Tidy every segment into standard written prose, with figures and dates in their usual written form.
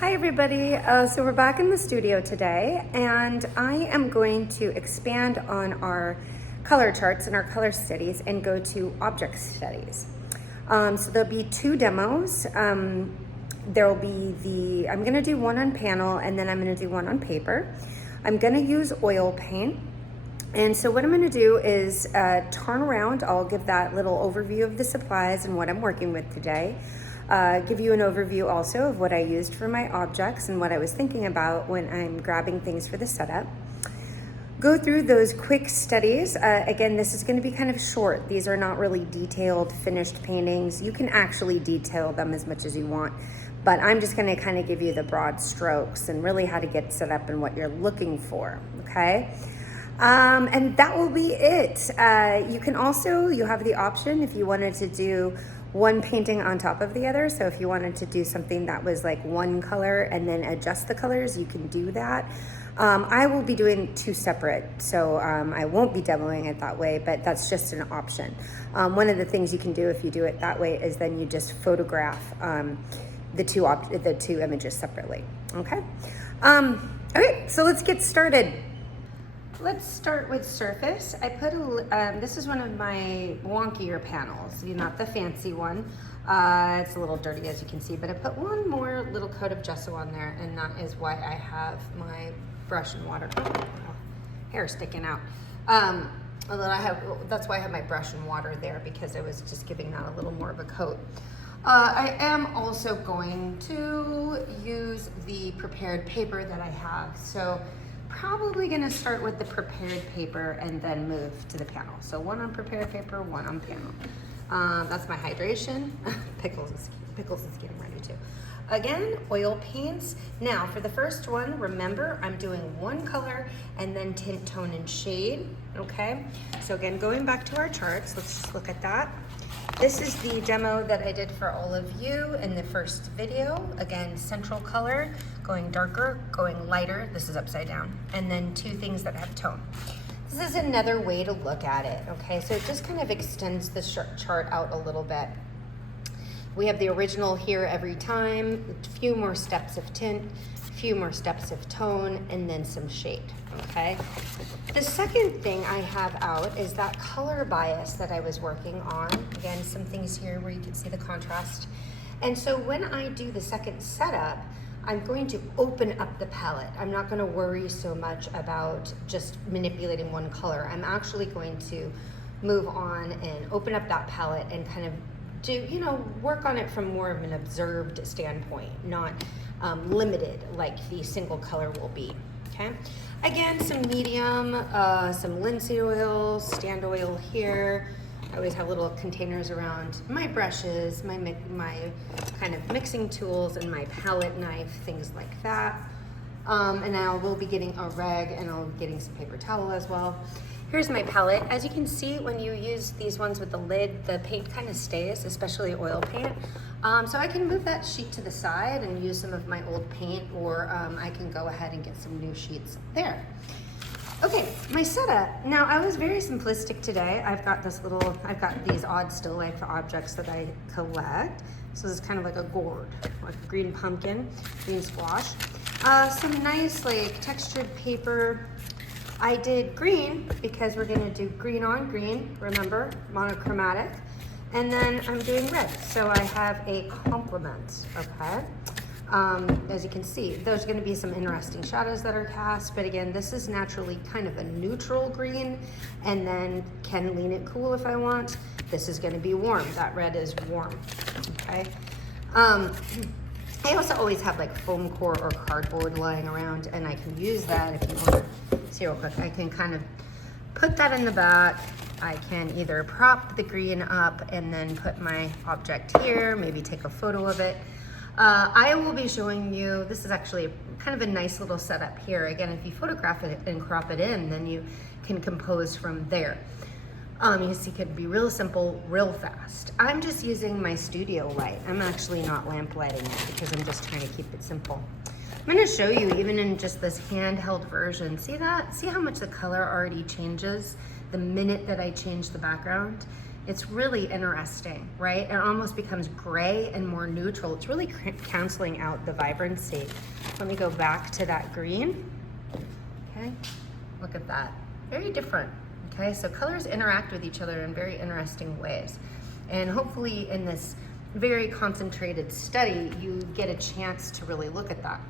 Hi everybody, so we're back in the studio today and I am going to expand on our color charts and our color studies and go to object studies. So there'll be two demos. There'll be I'm gonna do one on panel and then I'm gonna do one on paper. I'm gonna use oil paint. And so what I'm gonna do is turn around. I'll give that little overview of the supplies and what I'm working with today. Give you an overview also of what I used for my objects and what I was thinking about when I'm grabbing things for the setup. Go through those quick studies. Again, this is going to be kind of short. These are not really detailed, finished paintings. You can actually detail them as much as you want, but I'm just going to kind of give you the broad strokes and really how to get set up and what you're looking for, okay? And that will be it. You can also, you have the option if you wanted to do one painting on top of the other. So if you wanted to do something that was like one color and then adjust the colors, you can do that. I will be doing two separate, so I won't be demoing it that way, but that's just an option. One of the things you can do if you do it that way is then you just photograph the two images separately, okay? All right, so let's get started. Let's start with surface. I put this is one of my wonkier panels, not the fancy one. It's a little dirty as you can see, but I put one more little coat of gesso on there, and that is why I have my brush and water. Hair sticking out. That's why I have my brush and water there, because I was just giving that a little more of a coat. I am also going to use the prepared paper that I have. So probably gonna start with the prepared paper and then move to the panel. So one on prepared paper, one on panel. That's my hydration. Pickles is getting ready too. Again, oil paints. Now for the first one, remember I'm doing one color and then tint, tone, and shade, okay? So again, going back to our charts, let's just look at that. This is the demo that I did for all of you in the first video. Again, central color, going darker, going lighter, this is upside down, and then two things that have tone. This is another way to look at it, okay? So it just kind of extends the chart out a little bit. We have the original here every time, a few more steps of tint, a few more steps of tone, and then some shade, okay? The second thing I have out is that color bias that I was working on. Again, some things here where you can see the contrast. And so when I do the second setup, I'm going to open up the palette. I'm not going to worry so much about just manipulating one color. I'm actually going to move on and open up that palette and kind of do, work on it from more of an observed standpoint, not limited like the single color will be, okay? Again, some medium, some linseed oil, stand oil here. I always have little containers around my brushes, my kind of mixing tools, and my palette knife, things like that. And I will be getting a rag, and I'll be getting some paper towel as well. Here's my palette. As you can see, when you use these ones with the lid, the paint kind of stays, especially oil paint. So I can move that sheet to the side and use some of my old paint, or I can go ahead and get some new sheets there. Okay, my setup. Now I was very simplistic today. I've got these odd still life objects that I collect. So this is kind of like a gourd, like a green pumpkin, green squash. Some nice like textured paper. I did green because we're gonna do green on green, remember, monochromatic. And then I'm doing red, so I have a complement, okay? As you can see, there's gonna be some interesting shadows that are cast, but again, this is naturally kind of a neutral green, and then can lean it cool if I want. This is gonna be warm, that red is warm, okay? I also always have like foam core or cardboard lying around, and I can use that if you want to see real quick. I can kind of put that in the back. I can either prop the green up and then put my object here, maybe take a photo of it. I will be showing you, this is actually kind of a nice little setup here. Again, if you photograph it and crop it in, then you can compose from there. You see, it could be real simple, real fast. I'm just using my studio light. I'm actually not lamp lighting it because I'm just trying to keep it simple. I'm gonna show you even in just this handheld version. See that? See how much the color already changes the minute that I change the background? It's really interesting, right? It almost becomes gray and more neutral. It's really canceling out the vibrancy. Let me go back to that green. Okay, look at that. Very different. Okay, so colors interact with each other in very interesting ways. And hopefully in this very concentrated study, you get a chance to really look at that.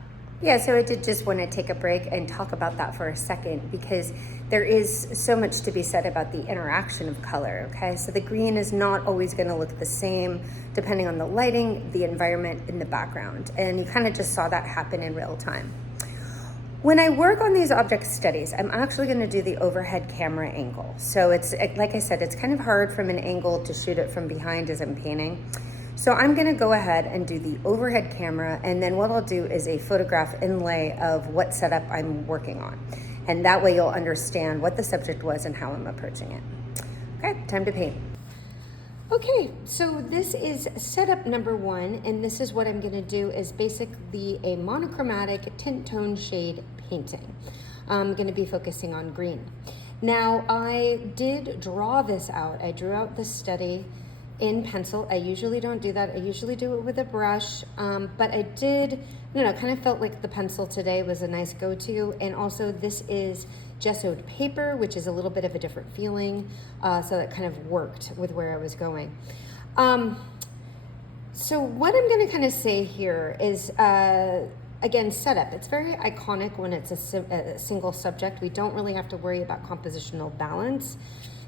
Yeah, so I did just want to take a break and talk about that for a second, because there is so much to be said about the interaction of color, okay? So the green is not always going to look the same depending on the lighting, the environment, and the background. And you kind of just saw that happen in real time. When I work on these object studies, I'm actually going to do the overhead camera angle. So it's, like I said, it's kind of hard from an angle to shoot it from behind as I'm painting. So I'm gonna go ahead and do the overhead camera, and then what I'll do is a photograph inlay of what setup I'm working on. And that way you'll understand what the subject was and how I'm approaching it. Okay, time to paint. Okay, so this is setup number 1, and this is what I'm gonna do is basically a monochromatic tint tone shade painting. I'm gonna be focusing on green. Now, I did draw this out. I drew out the study in pencil. I usually don't do that. I usually do it with a brush, but I did, kind of felt like the pencil today was a nice go-to. And also this is gessoed paper, which is a little bit of a different feeling. So that kind of worked with where I was going. So what I'm gonna kind of say here is, again, setup. It's very iconic when it's a single subject. We don't really have to worry about compositional balance.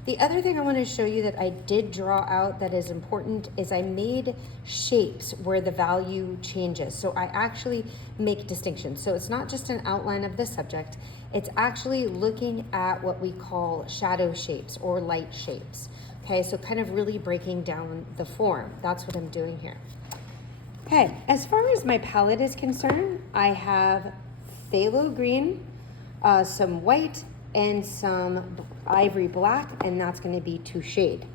The other thing I want to show you that I did draw out that is important is I made shapes where the value changes. So I actually make distinctions. So it's not just an outline of the subject, it's actually looking at what we call shadow shapes or light shapes. Okay, so kind of really breaking down the form. That's what I'm doing here. Okay, as far as my palette is concerned, I have phthalo green, some white, and some ivory black, and that's going to be to shade.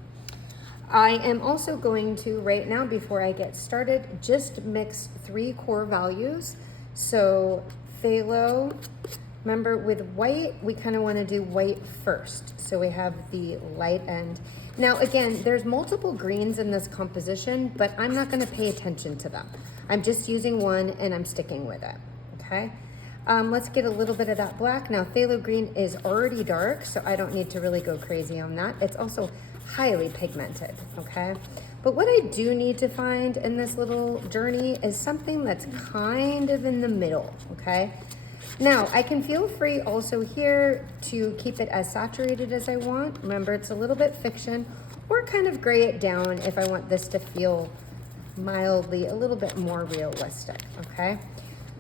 I am also going to, right now, before I get started, just mix 3 core values. So phthalo, remember with white, we kind of want to do white first. So we have the light end. Now again, there's multiple greens in this composition, but I'm not going to pay attention to them. I'm just using one and I'm sticking with it, okay? Let's get a little bit of that black. Now, phthalo green is already dark, so I don't need to really go crazy on that. It's also highly pigmented, okay? But what I do need to find in this little journey is something that's kind of in the middle, okay? Now, I can feel free also here to keep it as saturated as I want. Remember, it's a little bit fiction, or kind of gray it down if I want this to feel mildly a little bit more realistic, okay?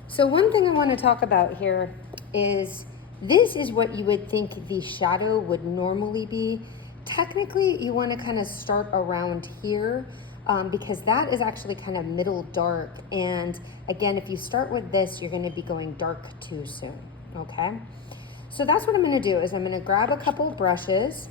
So one thing I want to talk about here is this is what you would think the shadow would normally be. Technically, you want to kind of start around here because that is actually kind of middle dark. And again, if you start with this, you're going to be going dark too soon, okay? So that's what I'm going to do is I'm going to grab a couple brushes,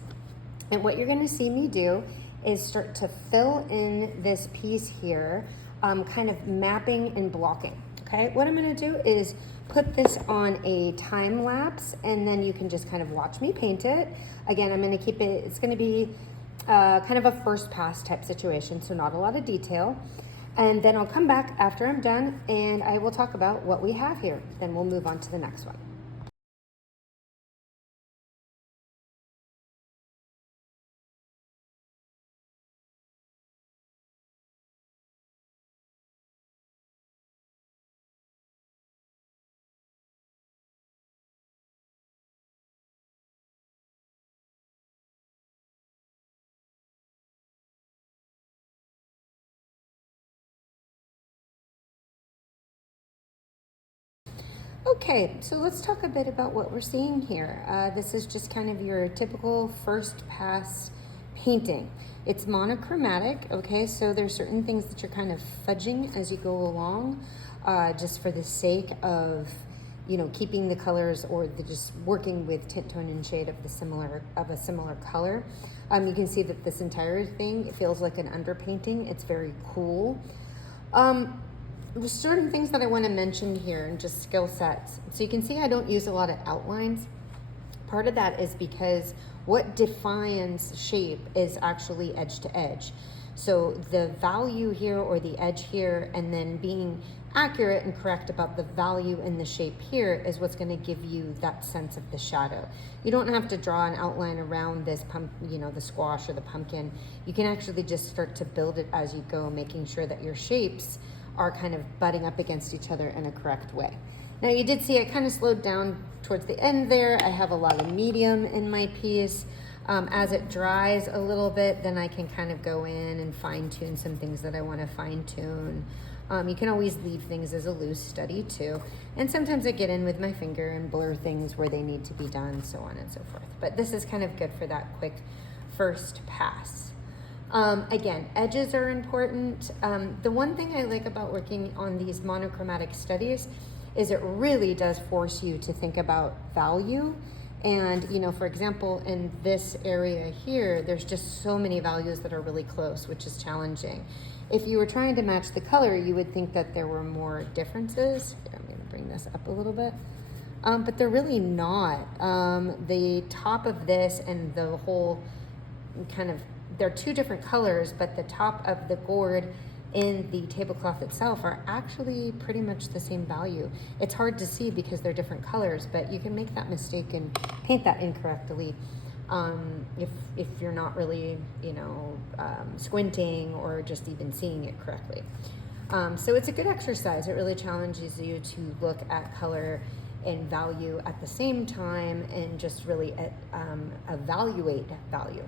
and what you're going to see me do is start to fill in this piece here, kind of mapping and blocking. Okay, what I'm gonna do is put this on a time lapse, and then you can just kind of watch me paint it. Again, I'm gonna keep it, it's gonna be kind of a first pass type situation, so not a lot of detail. And then I'll come back after I'm done and I will talk about what we have here. Then we'll move on to the next one. Okay, so let's talk a bit about what we're seeing here. This is just kind of your typical first pass painting. It's monochromatic, okay, so there's certain things that you're kind of fudging as you go along, just for the sake of, keeping the colors, or just working with tint, tone, and shade of a similar color. You can see that this entire thing, it feels like an underpainting. It's very cool. There's certain things that I want to mention here, and just skill sets. So you can see I don't use a lot of outlines. Part of that is because what defines shape is actually edge to edge. So the value here or the edge here, and then being accurate and correct about the value in the shape here is what's going to give you that sense of the shadow. You don't have to draw an outline around this the squash or the pumpkin. You can actually just start to build it as you go, making sure that your shapes are kind of butting up against each other in a correct way. Now you did see I kind of slowed down towards the end there. I have a lot of medium in my piece. As it dries a little bit, then I can kind of go in and fine tune some things that I want to fine tune. You can always leave things as a loose study too. And sometimes I get in with my finger and blur things where they need to be done, so on and so forth. But this is kind of good for that quick first pass. Again, edges are important. The one thing I like about working on these monochromatic studies is it really does force you to think about value. And, for example, in this area here, there's just so many values that are really close, which is challenging. If you were trying to match the color, you would think that there were more differences. Here, I'm going to bring this up a little bit. But they're really not. The top of this and the whole they're two different colors, but the top of the gourd in the tablecloth itself are actually pretty much the same value. It's hard to see because they're different colors, but you can make that mistake and paint that incorrectly if you're not really, squinting or just even seeing it correctly. So it's a good exercise. It really challenges you to look at color and value at the same time and just really evaluate value.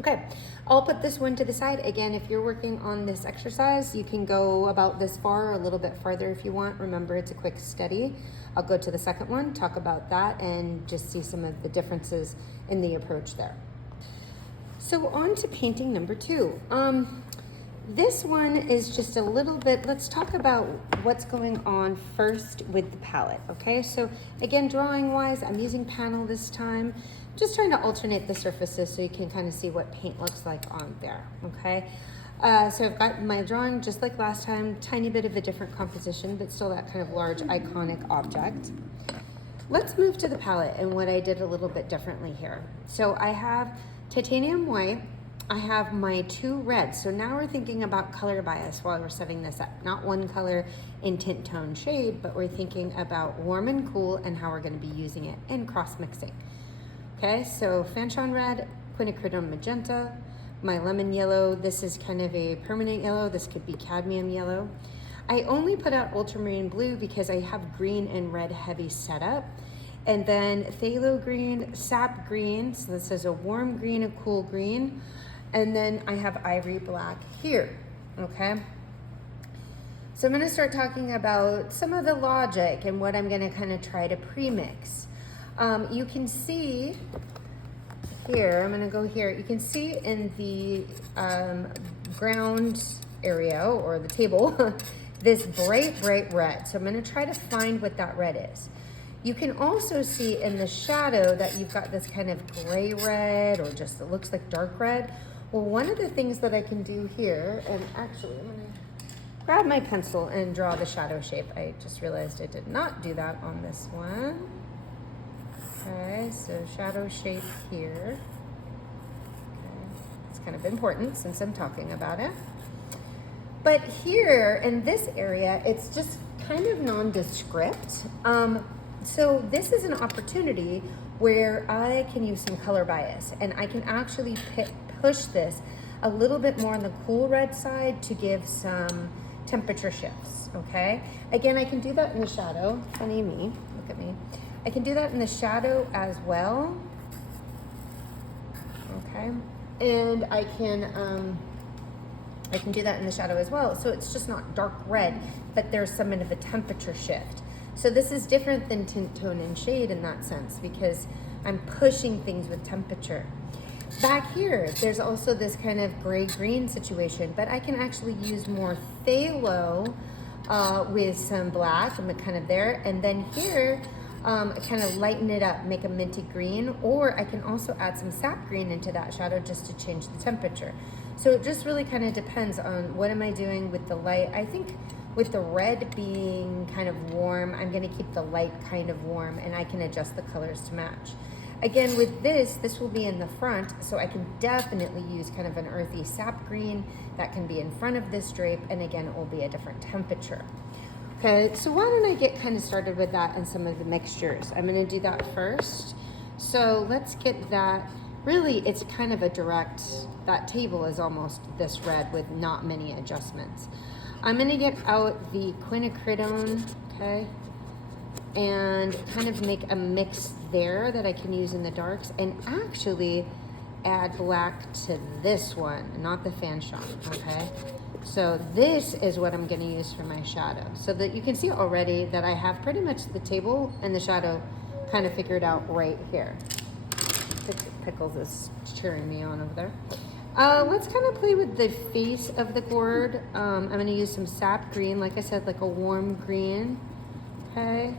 Okay, I'll put this one to the side. Again, if you're working on this exercise, you can go about this far or a little bit farther if you want. Remember, it's a quick study. I'll go to the second one, talk about that, and just see some of the differences in the approach there. So on to painting number 2. This one is just a little bit, let's talk about what's going on first with the palette, okay? So again, drawing wise, I'm using panel this time, just trying to alternate the surfaces so you can kind of see what paint looks like on there, okay? So I've got my drawing just like last time, tiny bit of a different composition, but still that kind of large iconic object. Let's move to the palette and what I did a little bit differently here. So I have titanium white, I have my 2 reds. So now we're thinking about color bias while we're setting this up. Not one color in tint, tone, shade, but we're thinking about warm and cool and how we're going to be using it and cross mixing. Okay, so Fanchon red, quinacridone magenta, my lemon yellow. This is kind of a permanent yellow. This could be cadmium yellow. I only put out ultramarine blue because I have green and red heavy setup. And then phthalo green, sap green. So this is a warm green, a cool green. And then I have ivory black here, okay? So I'm gonna start talking about some of the logic and what I'm gonna kind of try to pre-mix. You can see here, I'm gonna go here, you can see in the ground area or the table, this bright red. So I'm gonna try to find what that red is. You can also see in the shadow that you've got this kind of gray red or just it looks like dark red. Well, one of the things that I can do here, and actually I'm gonna grab my pencil and draw the shadow shape. I just realized I did not do that on this one. Okay, so shadow shape here. Okay. It's kind of important since I'm talking about it. But here in this area, it's just kind of nondescript. So this is an opportunity where I can use some color bias and I can actually push this a little bit more on the cool red side to give some temperature shifts, okay? Again, I can do that in the shadow. Funny me, look at me. I can do that in the shadow as well, okay? And I can do that in the shadow as well. So it's just not dark red, but there's some of a temperature shift. So this is different than tint, tone, and shade in that sense because I'm pushing things with temperature. Back here, there's also this kind of gray-green situation, but I can actually use more phthalo with some black, I'm kind of there, and then here, kind of lighten it up, make a minty green, or I can also add some sap green into that shadow just to change the temperature. So it just really kind of depends on what am I doing with the light. I think with the red being kind of warm, I'm gonna keep the light kind of warm and I can adjust the colors to match. Again, with this will be in the front, so I can definitely use kind of an earthy sap green that can be in front of this drape, and again, it will be a different temperature. Okay, so why don't I get kind of started with that and some of the mixtures. I'm gonna do that first. So let's get that, really it's kind of a direct, that table is almost this red with not many adjustments. I'm gonna get out the quinacridone, okay, and kind of make a mix there that I can use in the darks, and actually add black to this one, not the Fanchon, okay? So this is what I'm gonna use for my shadow. So that you can see already that I have pretty much the table and the shadow kind of figured out right here. Pickles is cheering me on over there. Let's kind of play with the face of the gourd. I'm gonna use some sap green, like I said, like a warm green, okay?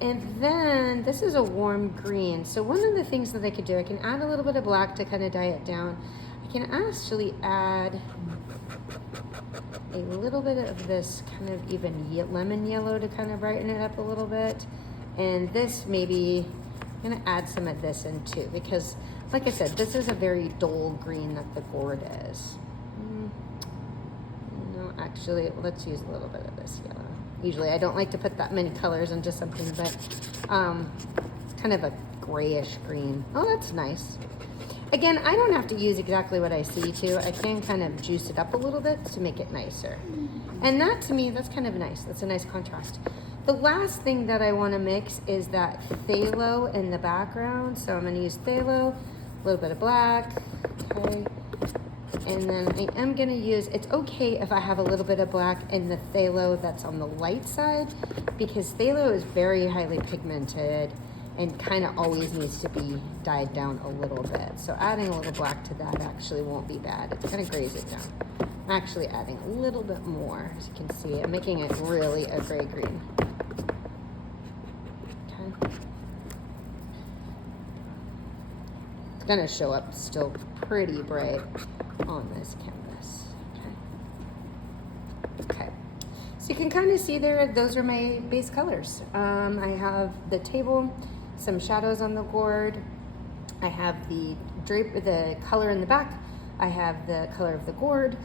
And then this is a warm green. So one of the things that I could do, I can add a little bit of black to kind of dye it down. I can actually add a little bit of this kind of even lemon yellow to kind of brighten it up a little bit. And this maybe, I'm gonna add some of this in too, because like I said, this is a very dull green that the gourd is. No, actually, let's use a little bit of this yellow. Usually I don't like to put that many colors into something, but kind of a grayish green. Oh, that's nice. Again, I don't have to use exactly what I see too. I can kind of juice it up a little bit to make it nicer. And that to me, that's kind of nice. That's a nice contrast. The last thing that I want to mix is that phthalo in the background. So I'm going to use phthalo, a little bit of black, okay. And then I am gonna use, it's okay if I have a little bit of black in the phthalo that's on the light side, because phthalo is very highly pigmented and kind of always needs to be dyed down a little bit. So adding a little black to that actually won't be bad. It kind of grays it down. I'm actually adding a little bit more, as you can see. I'm making it really a gray green. Okay. It's gonna show up still pretty bright on this canvas. Okay, so you can kind of see there, those are my base colors. I have the table, some shadows on the gourd, I have the drape, the color in the back, I have the color of the gourd.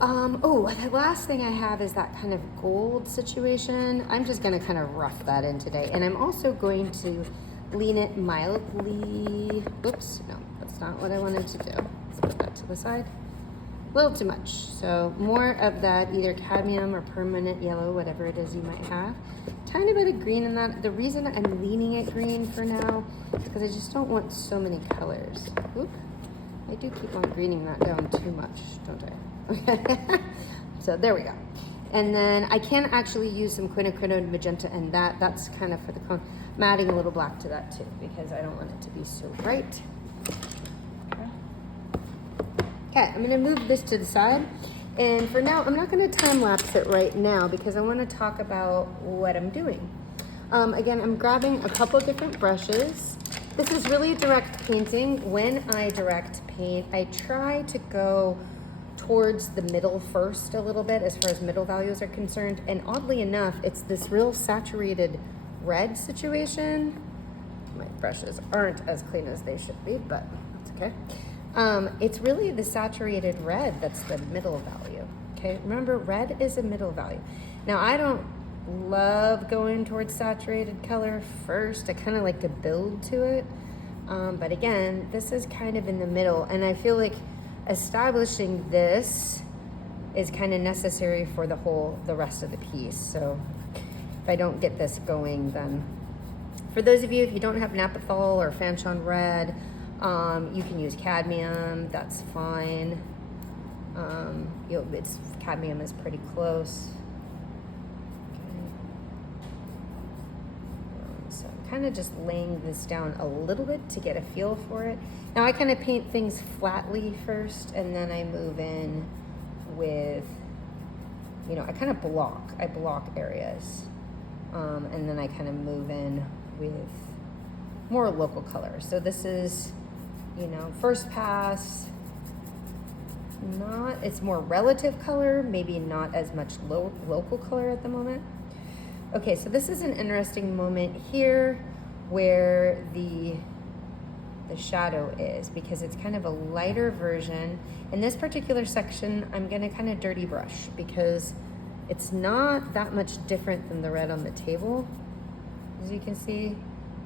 Oh, the last thing I have is that kind of gold situation. I'm just gonna kind of rough that in today, and I'm also going to lean it mildly. Oops, no, that's not what I wanted to do. Let's put that to the side. A little too much. So more of that either cadmium or permanent yellow, whatever it is you might have. Tiny bit of green in that. The reason I'm leaning it green for now is because I just don't want so many colors. Oop. I do keep on greening that down too much, don't I? Okay. So there we go. And then I can actually use some quinacridone magenta in that. That's kind of for the cone. I'm adding a little black to that too, because I don't want it to be so bright. Okay, I'm gonna move this to the side. And for now, I'm not gonna time lapse it right now because I wanna talk about what I'm doing. Again, I'm grabbing a couple of different brushes. This is really direct painting. When I direct paint, I try to go towards the middle first a little bit as far as middle values are concerned. And oddly enough, it's this real saturated red situation. My brushes aren't as clean as they should be, but that's okay. It's really the saturated red that's the middle value, okay? Remember, red is a middle value. Now, I don't love going towards saturated color first. I kind of like to build to it. But again, this is kind of in the middle, and I feel like establishing this is kind of necessary for the rest of the piece. So if I don't get this going, then for those of you, if you don't have Naphthol or Fanchon red, you can use cadmium, that's fine. Cadmium is pretty close. Okay. So I'm kind of just laying this down a little bit to get a feel for it. Now I kind of paint things flatly first, and then I move in with, I kind of block areas. And then I kind of move in with more local color. So this is, first pass, it's more relative color, maybe not as much local color at the moment. Okay, so this is an interesting moment here where the the shadow is, because it's kind of a lighter version. In this particular section, I'm gonna kind of dirty brush because it's not that much different than the red on the table, as you can see.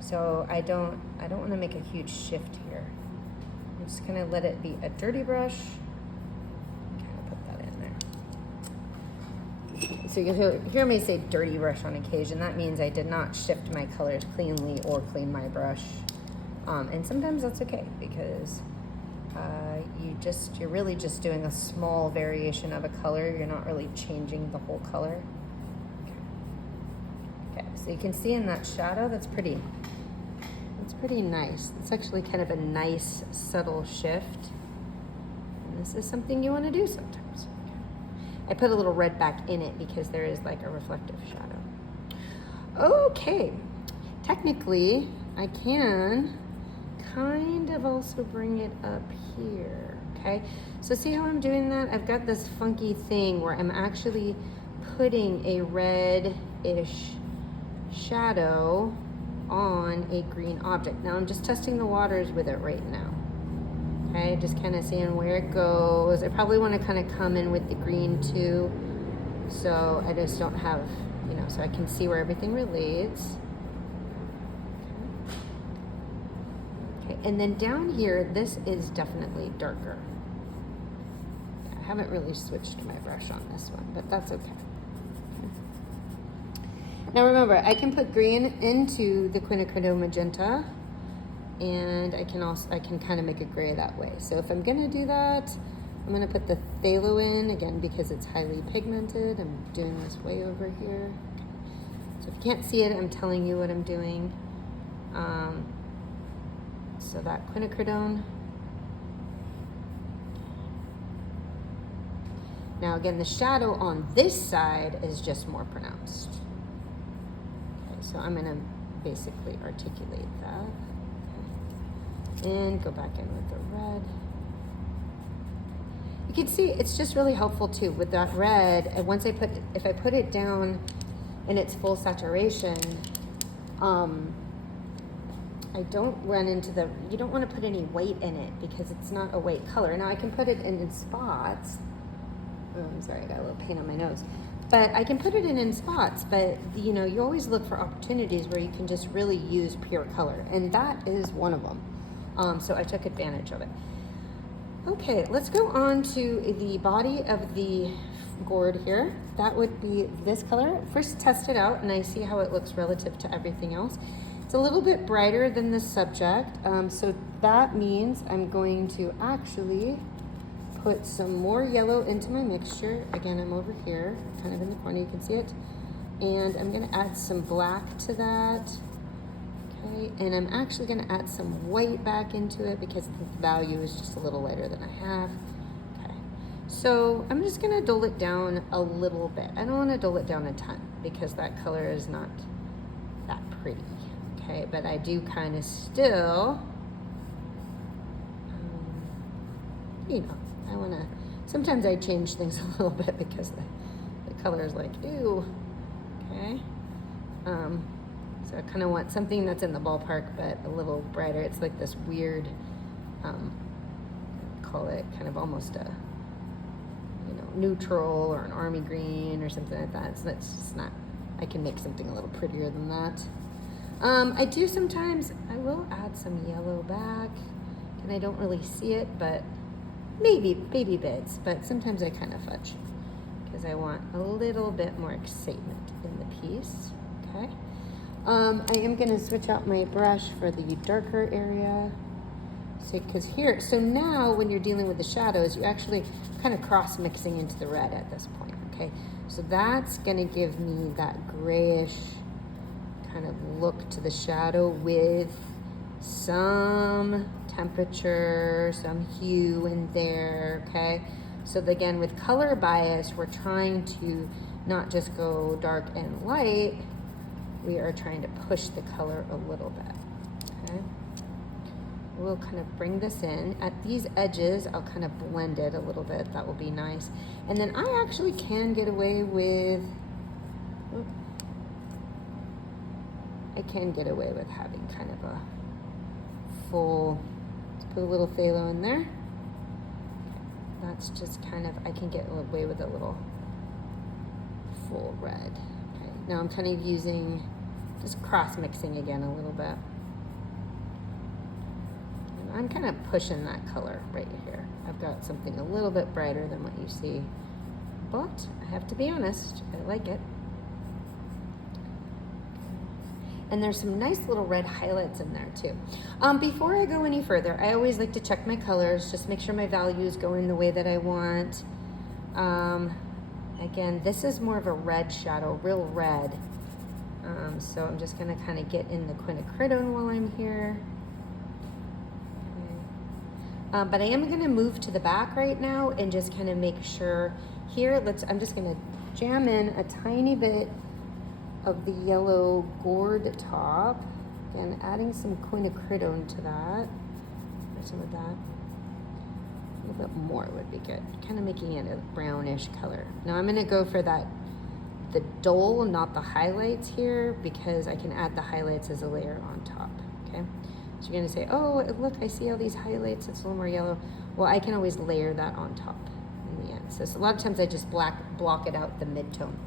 So I don't want to make a huge shift here. I'm just gonna let it be a dirty brush. Kind of put that in there. So you'll hear me say dirty brush on occasion. That means I did not shift my colors cleanly or clean my brush. And sometimes that's okay, because you're really just doing a small variation of a color. You're not really changing the whole color. Okay, so you can see in that shadow, that's pretty nice. It's actually kind of a nice subtle shift. And this is something you want to do sometimes. I put a little red back in it because there is like a reflective shadow. Okay, technically I can kind of also bring it up here, okay? So see how I'm doing that? I've got this funky thing where I'm actually putting a red-ish shadow on a green object. Now I'm just testing the waters with it right now. Okay, just kind of seeing where it goes. I probably want to kind of come in with the green too, so I just don't have, so I can see where everything relates. Okay, and then down here, this is definitely darker. I haven't really switched my brush on this one, but that's okay. Now remember, I can put green into the quinacridone magenta, and I can kind of make a gray that way. So if I'm gonna do that, I'm gonna put the phthalo in, again, because it's highly pigmented. I'm doing this way over here. So if you can't see it, I'm telling you what I'm doing. So that quinacridone. Now again, the shadow on this side is just more pronounced. So I'm gonna basically articulate that. Okay. And go back in with the red. You can see it's just really helpful too with that red. And if I put it down in its full saturation, I don't run into you don't want to put any weight in it because it's not a white color. Now I can put it in spots. Oh, I'm sorry, I got a little paint on my nose. But I can put it in spots, but you always look for opportunities where you can just really use pure color, and that is one of them. So I took advantage of it. Okay, let's go on to the body of the gourd here. That would be this color. First test it out, and I see how it looks relative to everything else. It's a little bit brighter than the subject, so that means I'm going to actually put some more yellow into my mixture. Again, I'm over here, kind of in the corner, you can see it. And I'm gonna add some black to that. Okay, and I'm actually gonna add some white back into it because the value is just a little lighter than I have. Okay, so I'm just gonna dull it down a little bit. I don't wanna dull it down a ton because that color is not that pretty. Okay, but I do kind of still, I want to, sometimes I change things a little bit because the color is like, ew, okay. So I kind of want something that's in the ballpark, but a little brighter. It's like this weird, call it kind of almost a, neutral or an army green or something like that. So that's just not, I can make something a little prettier than that. I do sometimes, I will add some yellow back, and I don't really see it, but maybe baby bits, but sometimes I kind of fudge because I want a little bit more excitement in the piece. Okay. I am going to switch out my brush for the darker area. So now when you're dealing with the shadows, you actually kind of cross mixing into the red at this point. Okay. So that's going to give me that grayish kind of look to the shadow with some temperature, some hue in there, okay? So again, with color bias, we're trying to not just go dark and light, we are trying to push the color a little bit, okay? We'll kind of bring this in. At these edges, I'll kind of blend it a little bit. That will be nice. And then I actually can get away with, having kind of a full Put a little phthalo in there. That's just kind of, I can get away with a little full red. Okay, now I'm kind of using, just cross mixing again a little bit. And I'm kind of pushing that color right here. I've got something a little bit brighter than what you see, but I have to be honest, I like it. And there's some nice little red highlights in there too. Before I go any further, I always like to check my colors, just make sure my values go in the way that I want. Again, this is more of a red shadow, real red. So I'm just gonna kind of get in the quinacridone while I'm here. Okay. But I am gonna move to the back right now and just kind of make sure here, I'm just gonna jam in a tiny bit of the yellow gourd top. Again, adding some quinacridone to that, or some of that. A little bit more would be good. Kind of making it a brownish color. Now I'm gonna go for the dull, not the highlights here, because I can add the highlights as a layer on top, okay? So you're gonna say, oh, look, I see all these highlights, it's a little more yellow. Well, I can always layer that on top in the end. So a lot of times I just block it out the mid-tone.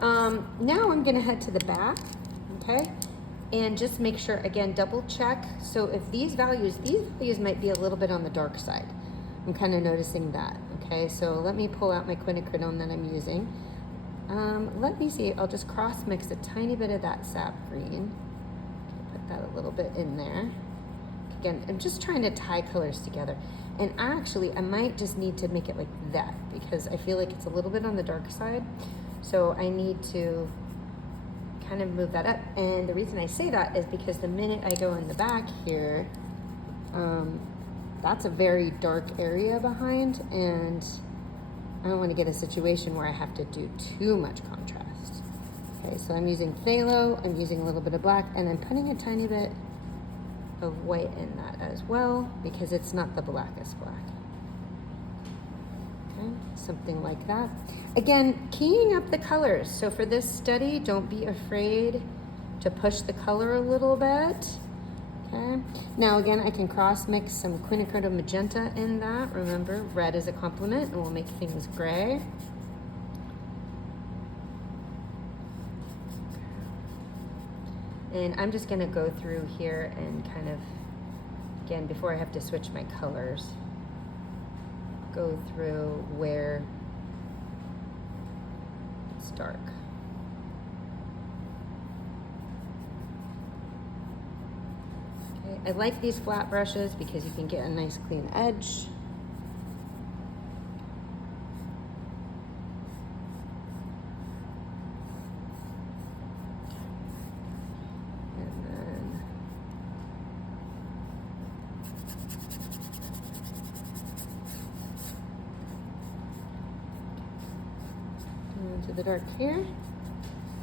Now I'm gonna head to the back, okay? And just make sure, again, double check. So if these values might be a little bit on the dark side. I'm kind of noticing that, okay? So let me pull out my quinacridone that I'm using. Let me see, I'll just cross mix a tiny bit of that sap green. Okay, put that a little bit in there. Again, I'm just trying to tie colors together. And actually, I might just need to make it like that because I feel like it's a little bit on the dark side. So I need to kind of move that up. And the reason I say that is because the minute I go in the back here, that's a very dark area behind, and I don't want to get a situation where I have to do too much contrast. Okay, so I'm using phthalo, I'm using a little bit of black, and I'm putting a tiny bit of white in that as well because it's not the blackest black. Okay, something like that. Again, keying up the colors. So for this study, don't be afraid to push the color a little bit. Okay. Now again, I can cross mix some quinacridone magenta in that. Remember, red is a complement and will make things gray. And I'm just gonna go through here and kind of, again, before I have to switch my colors, go through where it's dark. Okay, I like these flat brushes because you can get a nice clean edge. To the dark here.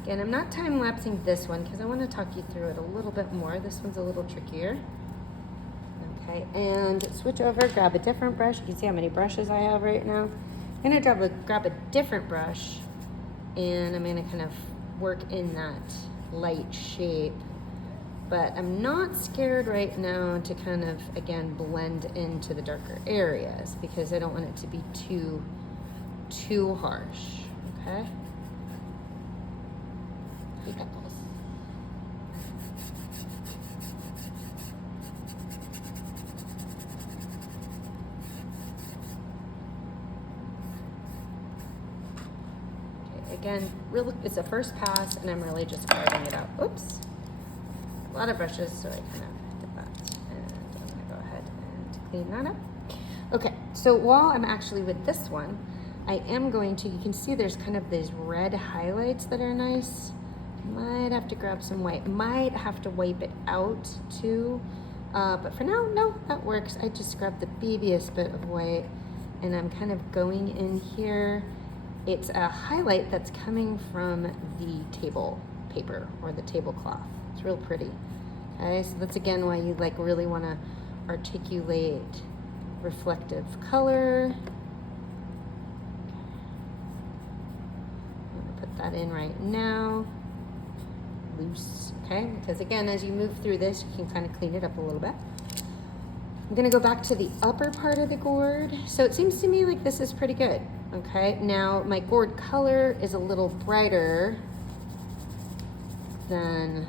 Again, I'm not time-lapsing this one because I want to talk you through it a little bit more. This one's a little trickier. Okay, and switch over, grab a different brush. You can see how many brushes I have right now. I'm going to grab a different brush, and I'm going to kind of work in that light shape. But I'm not scared right now to kind of, again, blend into the darker areas because I don't want it to be too harsh. Okay. Pickles. Okay, again, it's a first pass, and I'm really just carving it out. Oops. A lot of brushes, so I kind of did that. And I'm going to go ahead and clean that up. Okay, so while I'm actually with this one, I am going to, you can see there's kind of these red highlights that are nice. Might have to grab some white. Might have to wipe it out too. But for now, no, that works. I just grabbed the babyest bit of white and I'm kind of going in here. It's a highlight that's coming from the table paper or the tablecloth. It's real pretty. Okay, so that's again why you like really want to articulate reflective color. That in right now, loose, okay? Because again, as you move through this, you can kind of clean it up a little bit. I'm gonna go back to the upper part of the gourd. So it seems to me like this is pretty good, okay? Now my gourd color is a little brighter than,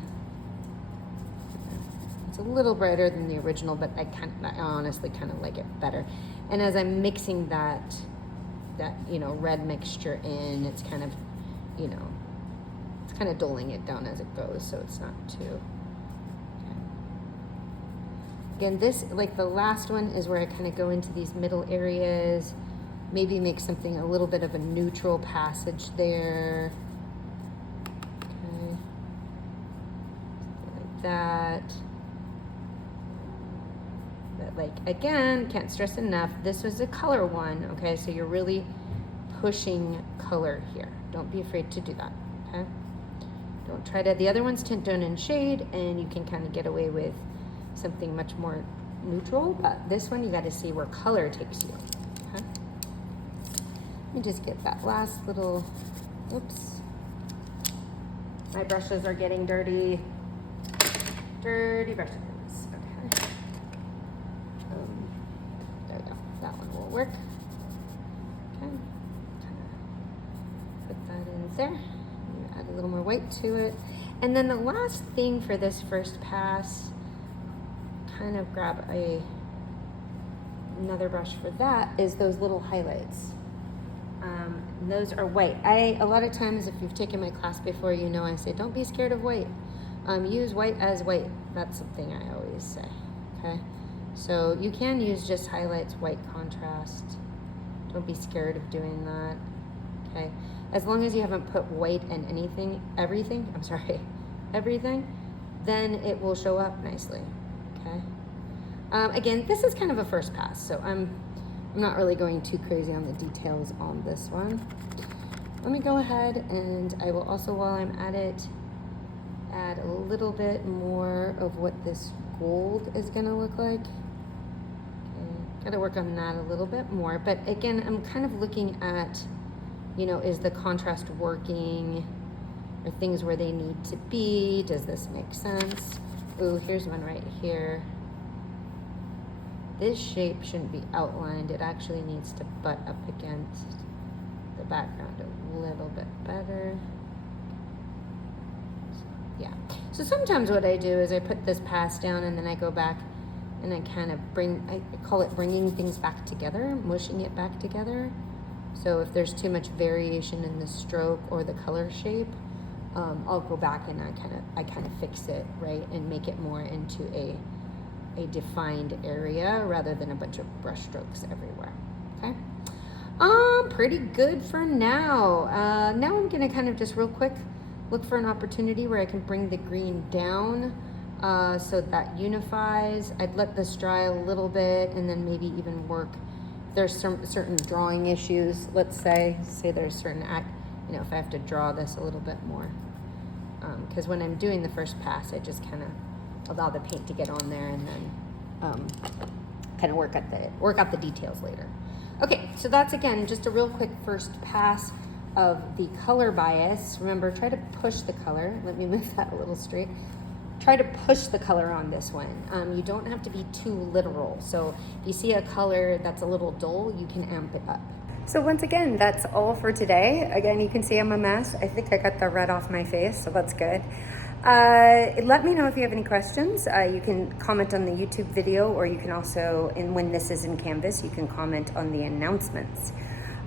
it's a little brighter than the original, but I honestly kind of like it better. And as I'm mixing that, you know, red mixture in, it's kind of, you know, it's kind of doling it down as it goes, so it's not too. Again, this, like the last one, is where I kind of go into these middle areas, maybe make something a little bit of a neutral passage there. Okay. Like that. But like, again, can't stress enough, this was a color one, okay? So you're really pushing color here. Don't be afraid to do that, okay? Don't try to, the other one's tint, tone, and shade, and you can kind of get away with something much more neutral, but this one you got to see where color takes you. Okay? Let me just get that last little, oops. My brushes are getting dirty. Dirty brushes. Okay. There we go. That one will work. Okay. Put that in there. Add a little more white to it. And then the last thing for this first pass, kind of grab another brush for that, is those little highlights. Those are white. A lot of times, if you've taken my class before, you know I say don't be scared of white. Use white as white. That's something I always say. Okay, so you can use just highlights, white contrast. Don't be scared of doing that. Okay, as long as you haven't put white in everything, then it will show up nicely. Okay. Again, this is kind of a first pass, so I'm not really going too crazy on the details on this one. Let me go ahead and I will also, while I'm at it, add a little bit more of what this gold is going to look like. Okay. Got to work on that a little bit more, but again, I'm kind of looking at, you know, is the contrast working? Are things where they need to be? Does this make sense? Ooh, here's one right here. This shape shouldn't be outlined. It actually needs to butt up against the background a little bit better. Yeah. So sometimes what I do is I put this pass down and then I go back and I kind of I call it bringing things back together, mushing it back together. So if there's too much variation in the stroke or the color shape, I'll go back and I kind of fix it, right, and make it more into a defined area rather than a bunch of brush strokes everywhere. Okay, pretty good for now. Now I'm gonna kind of just real quick look for an opportunity where I can bring the green down so that unifies. I'd let this dry a little bit and then maybe even work. There's some certain drawing issues. Let's say there's certain you know, if I have to draw this a little bit more. Because when I'm doing the first pass, I just kind of allow the paint to get on there and then kind of work out the details later. Okay, so that's again just a real quick first pass of the color bias. Remember, try to push the color. Let me move that a little straight. Try to push the color on this one. You don't have to be too literal. So if you see a color that's a little dull, you can amp it up. So once again, that's all for today. Again, you can see I'm a mess. I think I got the red off my face, so that's good. Let me know if you have any questions. You can comment on the YouTube video, or you can also, when this is in Canvas, you can comment on the announcements.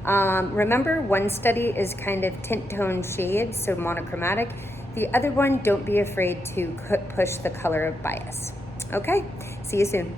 Remember, one study is kind of tint, tone, shade, so monochromatic. The other one, don't be afraid to push the color bias. Okay, see you soon.